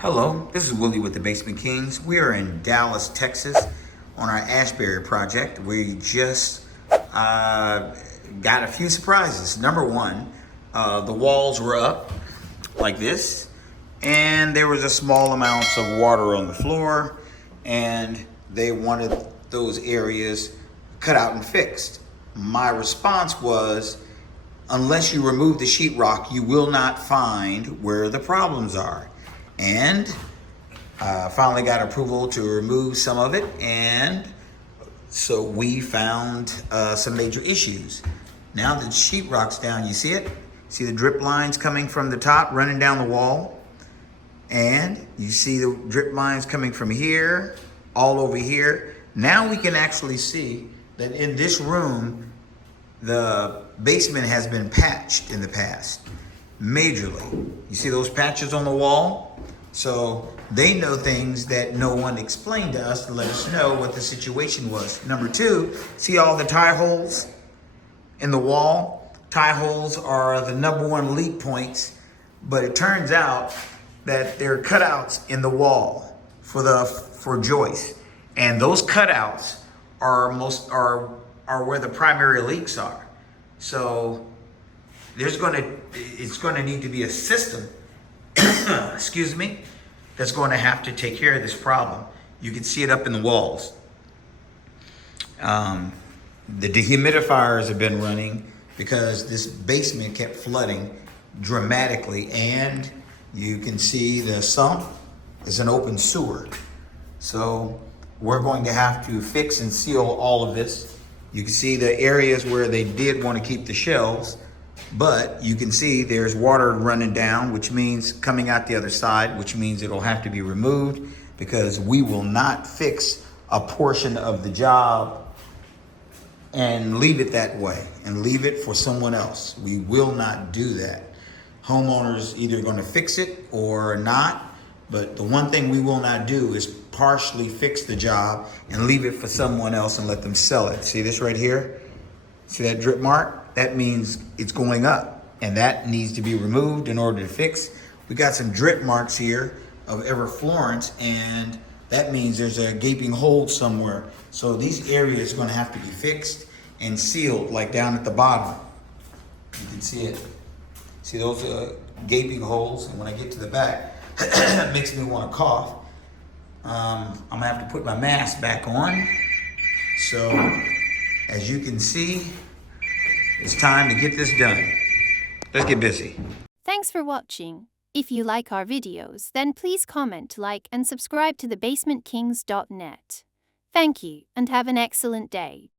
Hello, this is Willie with the Basement Kings. We are in Dallas, Texas on our Ashbury project. We just got a few surprises. Number one, the walls were up like this, and there was a small amounts of water on the floor, and they wanted those areas cut out and fixed. My response was, unless you remove the sheetrock, you will not find where the problems are. And finally got approval to remove some of it, and so we found some major issues. Now the sheetrock's down, you see it? See the drip lines coming from the top running down the wall? And you see the drip lines coming from here, all over here. Now we can actually see that in this room, the basement has been patched in the past, majorly. You see those patches on the wall? So they know things that no one explained to us to let us know what the situation was. Number two, see all the tie holes in the wall? Tie holes are the number one leak points, but it turns out that there are cutouts in the wall for joists. And those cutouts are where the primary leaks are. So it's gonna need to be a system excuse me, that's going to have to take care of this problem. You can see it up in the walls. The dehumidifiers have been running because this basement kept flooding dramatically, and you can see the sump is an open sewer. So we're going to have to fix and seal all of this. You can see the areas where they did want to keep the shelves, but you can see there's water running down, which means coming out the other side, which means it'll have to be removed because we will not fix a portion of the job and leave it that way and leave it for someone else. We will not do that. Homeowners either going to fix it or not, but the one thing we will not do is partially fix the job and leave it for someone else and let them sell it. See this right here? See that drip mark? That means it's going up, and that needs to be removed in order to fix. We got some drip marks here of everflorence, and that means there's a gaping hole somewhere. So these areas are going to have to be fixed and sealed, like down at the bottom. You can see it. See those gaping holes? And when I get to the back, it makes me want to cough. I'm gonna have to put my mask back on. So as you can see, it's time to get this done. Let's get busy. Thanks for watching. If you like our videos, then please comment, like, and subscribe to thebasementkings.net. Thank you, and have an excellent day.